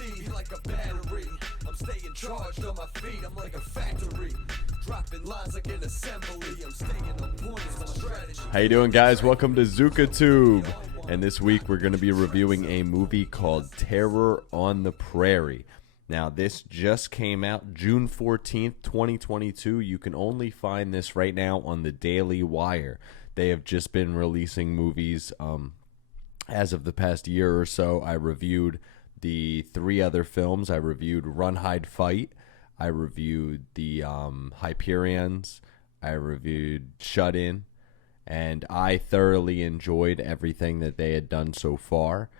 see like a battery. I'm staying charged on my feet, I'm like a factory. Dropping lines like an assembly. I'm staying on point, it's my strategy. How you doing, guys? Welcome to ZukaTube. And this week we're going to be reviewing a movie called Terror on the Prairie. Now, this just came out June 14th, 2022. You can only find this right now on the Daily Wire. They have just been releasing movies as of the past year or so. I reviewed the 3 other films. I reviewed Run, Hide, Fight. I reviewed the Hyperions. I reviewed Shut In. And I thoroughly enjoyed everything that they had done so far.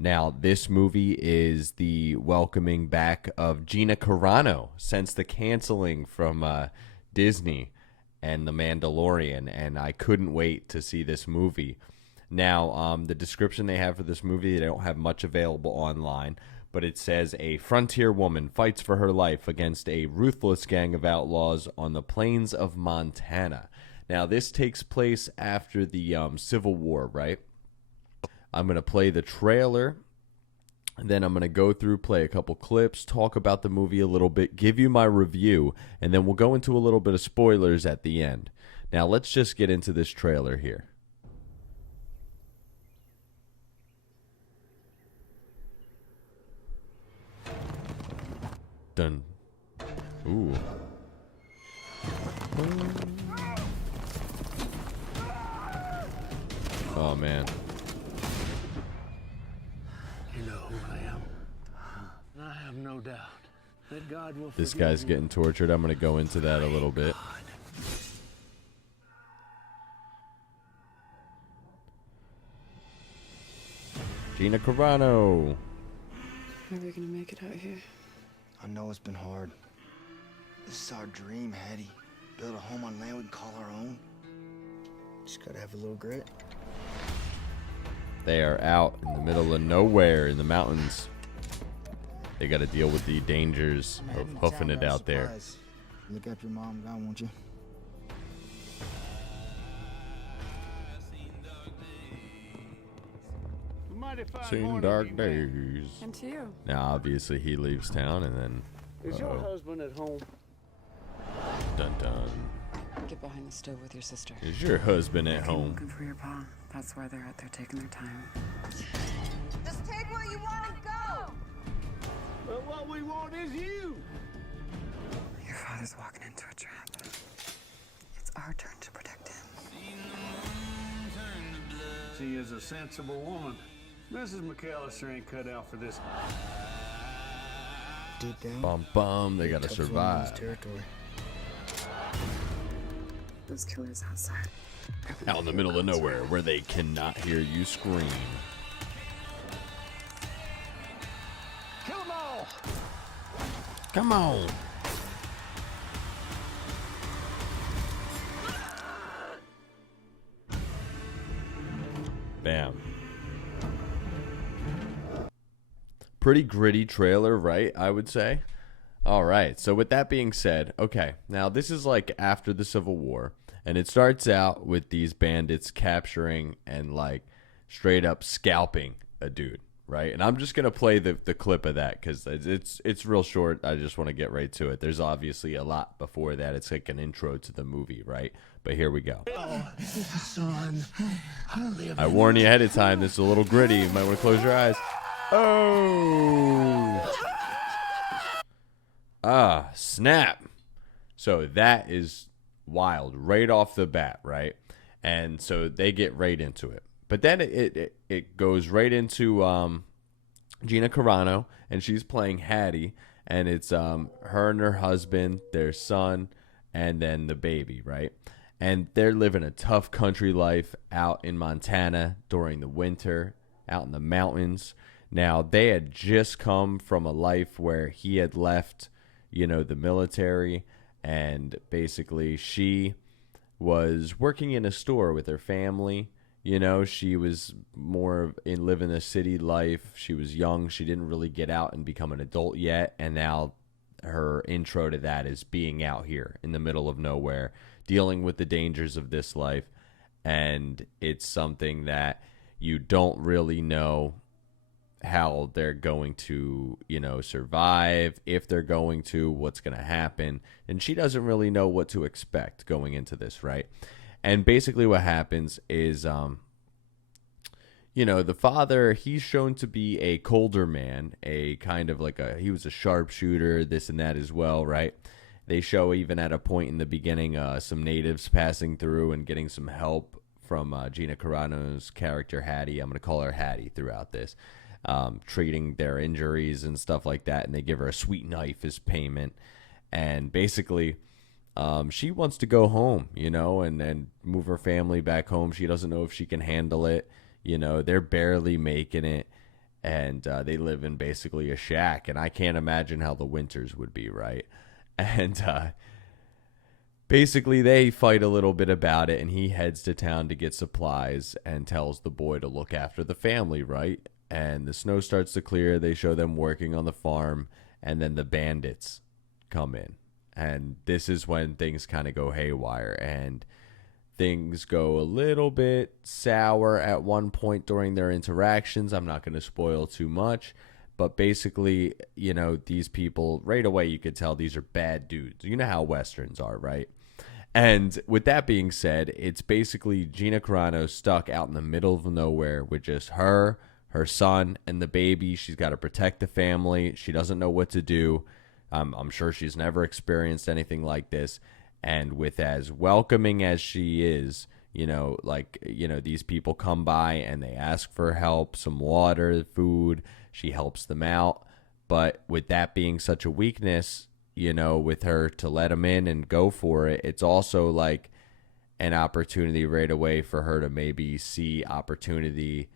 Now, this movie is the welcoming back of Gina Carano since the canceling from Disney and The Mandalorian, and I couldn't wait to see this movie. Now, the description they have for this movie, they don't have much available online, but it says, a frontier woman fights for her life against a ruthless gang of outlaws on the plains of Montana. Now, this takes place after the Civil War, right? I'm going to play the trailer, and then I'm going to go through, play a couple clips, talk about the movie a little bit, give you my review, and then we'll go into a little bit of spoilers at the end. Now, let's just get into this trailer here. Done. Ooh. Oh, man. You know who I am. And I have no doubt that God will This forgive guy's you. getting tortured. I'm going to go into that a little bit. Gina Carano. Are we gonna make it out here? I know it's been hard. This is our dream, Hattie. Build a home on land we can call our own. Just gotta have a little grit. They are out in the middle of nowhere in the mountains. They got to deal with the dangers I'm of heading to hoofing town it by out there. surprise. Look after your mom, God, won't you? Mighty fine Seen morning, dark you man. days. And to you. Now, obviously, he leaves town, and then Is your husband at home? dun dun. Get behind the stove with your sister. Is your husband at Came home? looking for your pa. That's why they're out there taking their time. Just take where you want to go. But what we want is you. Your father's walking into a trap. It's our turn to protect him. She is a sensible woman. Mrs. McAllister ain't cut out for this. Deep down. Bum bum. They got to tough woman's survive. territory. Those killers outside. Out in the middle of nowhere where they cannot hear you scream. Kill them all. Come on. Bam. Pretty gritty trailer, right? I would say. All right. So with that being said, okay. Now this is like after the Civil War, and it starts out with these bandits capturing and like straight up scalping a dude, right? And I'm just gonna play the clip of that because it's real short. I just want to get right to it. There's obviously a lot before that. It's like an intro to the movie, right? But here we go. Son, I warn you ahead of time. This is a little gritty. You might want to close your eyes. Oh! Ah, snap. So that is wild right off the bat, right? And so they get right into it. But then it goes right into Gina Carano, and she's playing Hattie, and it's her and her husband, their son, and then the baby, right? And they're living a tough country life out in Montana during the winter, out in the mountains. Now, they had just come from a life where he had left, the military, and basically she was working in a store with her family. She was more in living the city life. She was young. She didn't really get out and become an adult yet. And now her intro to that is being out here in the middle of nowhere, dealing with the dangers of this life. And it's something that you don't really know how they're going to, survive, if they're going to, what's going to happen. And she doesn't really know what to expect going into this, right? And basically what happens is, the father, he's shown to be a colder man, a kind of like he was a sharpshooter, this and that as well, right? They show even at a point in the beginning some natives passing through and getting some help from Gina Carano's character, Hattie. I'm going to call her Hattie throughout this, treating their injuries and stuff like that. And they give her a sweet knife as payment. And basically, she wants to go home, and move her family back home. She doesn't know if she can handle it. They're barely making it. And they live in basically a shack. And I can't imagine how the winters would be, right? And basically they fight a little bit about it, and he heads to town to get supplies and tells the boy to look after the family, right? And the snow starts to clear. They show them working on the farm, and then the bandits come in. And this is when things kind of go haywire, and things go a little bit sour at one point during their interactions. I'm not going to spoil too much. But basically, these people, right away, you could tell these are bad dudes. You know how Westerns are, right? And with that being said, it's basically Gina Carano stuck out in the middle of nowhere with just her son, and the baby. She's got to protect the family. She doesn't know what to do. I'm sure she's never experienced anything like this. And with as welcoming as she is, these people come by and they ask for help, some water, food. She helps them out. But with that being such a weakness, with her to let them in and go for it, it's also like an opportunity right away for her to maybe see opportunity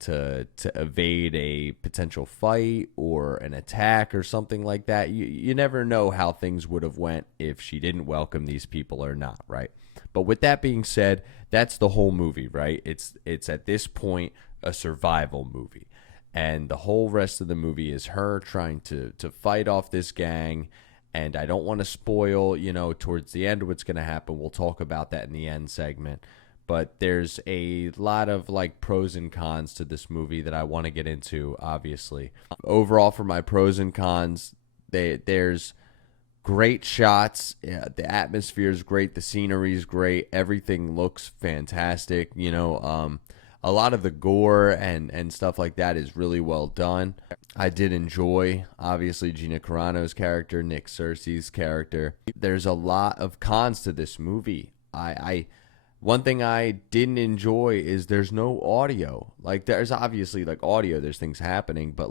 to evade a potential fight or an attack or something like that. You never know how things would have went if she didn't welcome these people or not, right? But with that being said, that's the whole movie, right? It's at this point a survival movie. And the whole rest of the movie is her trying to fight off this gang. And I don't want to spoil, towards the end what's going to happen. We'll talk about that in the end segment. But there's a lot of pros and cons to this movie that I want to get into, obviously. Overall, for my pros and cons, there's great shots. Yeah, the atmosphere is great. The scenery is great. Everything looks fantastic. A lot of the gore and stuff like that is really well done. I did enjoy, obviously, Gina Carano's character, Nick Cersei's character. There's a lot of cons to this movie. One thing I didn't enjoy is there's no audio. There's obviously audio, there's things happening, but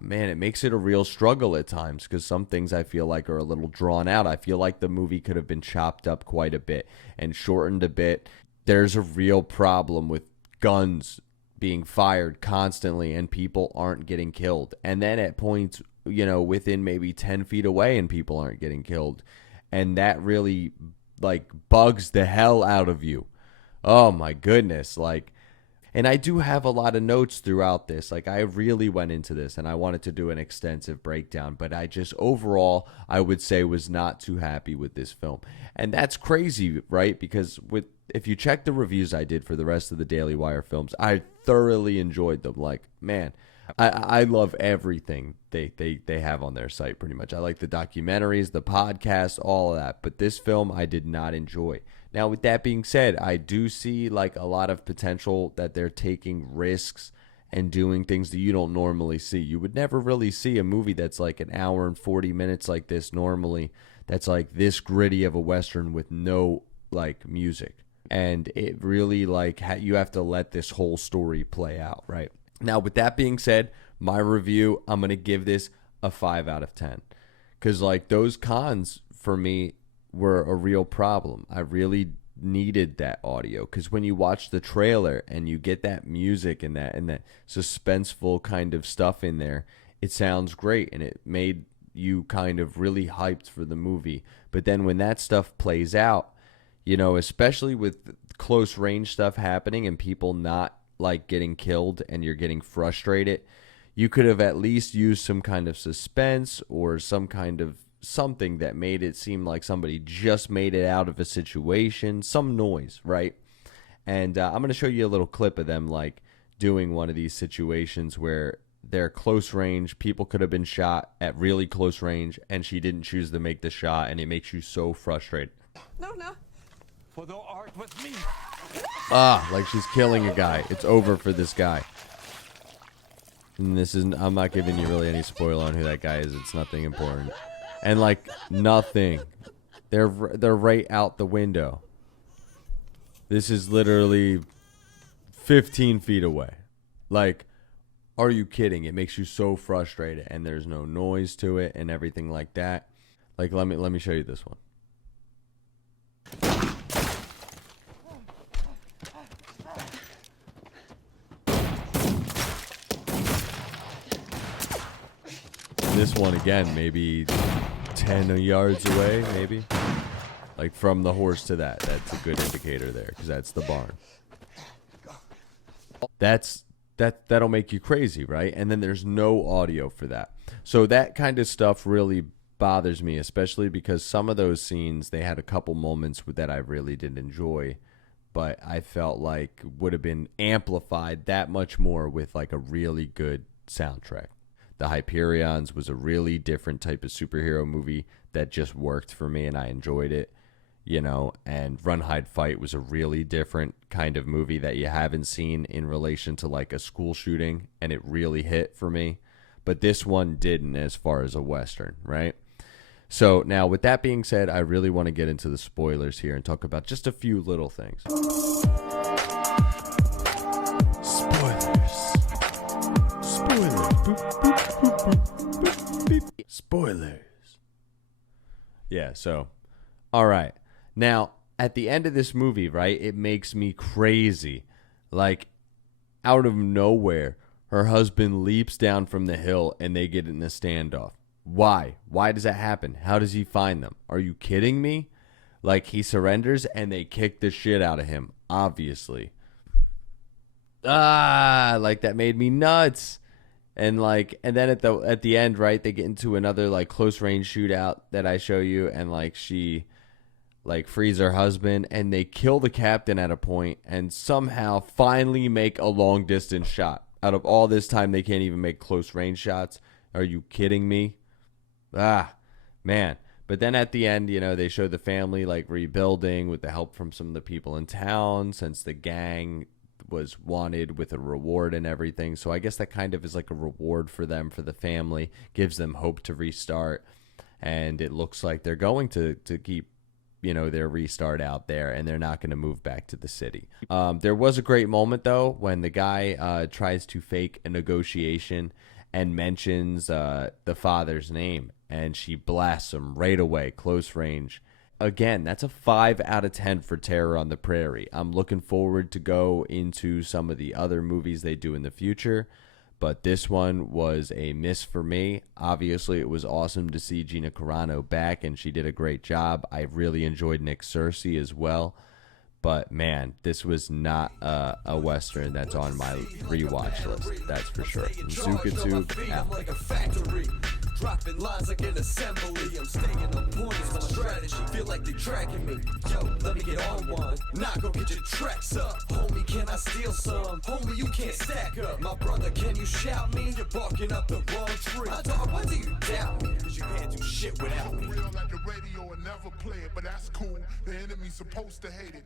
man, it makes it a real struggle at times because some things I feel like are a little drawn out. I feel like the movie could have been chopped up quite a bit and shortened a bit. There's a real problem with guns being fired constantly and people aren't getting killed. And then at points, within maybe 10 feet away and people aren't getting killed. And that really bugs the hell out of you. Oh my goodness. And I do have a lot of notes throughout this. I really went into this and I wanted to do an extensive breakdown, but I just overall, I would say was not too happy with this film. And that's crazy, right? Because if you check the reviews I did for the rest of the Daily Wire films, I thoroughly enjoyed them. Man, I love everything they have on their site pretty much. I like the documentaries, the podcasts, all of that. But this film I did not enjoy. Now, with that being said, I do see a lot of potential that they're taking risks and doing things that you don't normally see. You would never really see a movie that's an hour and 40 minutes like this normally, that's this gritty of a Western with no music. And it really you have to let this whole story play out, right? Now, with that being said, my review, I'm going to give this a 5 out of 10. Because those cons for me were a real problem. I really needed that audio. Because when you watch the trailer and you get that music and that suspenseful kind of stuff in there, it sounds great. And it made you kind of really hyped for the movie. But then when that stuff plays out, especially with close range stuff happening and people not getting killed and you're getting frustrated, you could have at least used some kind of suspense or some kind of something that made it seem like somebody just made it out of a situation, some noise, right? And I'm going to show you a little clip of them doing one of these situations where they're close range, people could have been shot at really close range, and she didn't choose to make the shot, and it makes you so frustrated. No. For thou art with me. Like she's killing a guy. It's over for this guy. And this isn't, I'm not giving you really any spoiler on who that guy is. It's nothing important. And like nothing. They're right out the window. This is literally 15 feet away. Like, are you kidding? It makes you so frustrated, and there's no noise to it and everything like that. Like, let me show you this one. This one again, maybe 10 yards away, maybe. Like from the horse to that. That's a good indicator there, because that's the barn. That'll make you crazy, right? And then there's no audio for that. So that kind of stuff really bothers me, especially because some of those scenes, they had a couple moments that I really did enjoy, but I felt like would have been amplified that much more with like a really good soundtrack. The Hyperions was a really different type of superhero movie that just worked for me, and I enjoyed it, you know. And Run, Hide, Fight was a really different kind of movie that you haven't seen in relation to like a school shooting, and it really hit for me. But this one didn't, as far as a Western, right? So now with that being said, I really want to get into the spoilers here and talk about just a few little things. Spoilers. Yeah, so, all right. Now, at the end of this movie, right, it makes me crazy. Like, out of nowhere, her husband leaps down from the hill and they get in a standoff. Why? Why does that happen? How does he find them? Are you kidding me? Like, he surrenders and they kick the shit out of him, obviously. Like, that made me nuts. And then at the end, right, they get into another like close range shootout that I show you, and like she like frees her husband, and they kill the captain at a point, and somehow finally make a long distance shot. Out of all this time, they can't even make close range shots. Are you kidding me? Man. But then at the end, you know, they show the family like rebuilding with the help from some of the people in town, since the gang was wanted with a reward and everything. So I guess that kind of is like a reward for them, for the family, gives them hope to restart. And it looks like they're going to keep, you know, their restart out there, and they're not going to move back to the city. There was a great moment though when the guy tries to fake a negotiation and mentions the father's name, and she blasts him right away, close range. Again, that's a 5 out of 10 for Terror on the Prairie. I'm looking forward to go into some of the other movies they do in the future, but this one was a miss for me. Obviously, it was awesome to see Gina Carano back, and she did a great job. I really enjoyed Nick Searcy as well, but man, this was not a Western that's on my rewatch list, that's for sure. Zookatube out. Dropping lines like an assembly. I'm staying on point, it's my strategy. Feel like they tracking me. Yo, let me get on one. Nah, go get your tracks up. Homie, can I steal some? Homie, you can't stack up. My brother, can you shout me? You're barking up the wrong tree. My dog, why do you doubt me? Cause you can't do shit without me. Real like the radio and never play it, but that's cool. The enemy's supposed to hate it.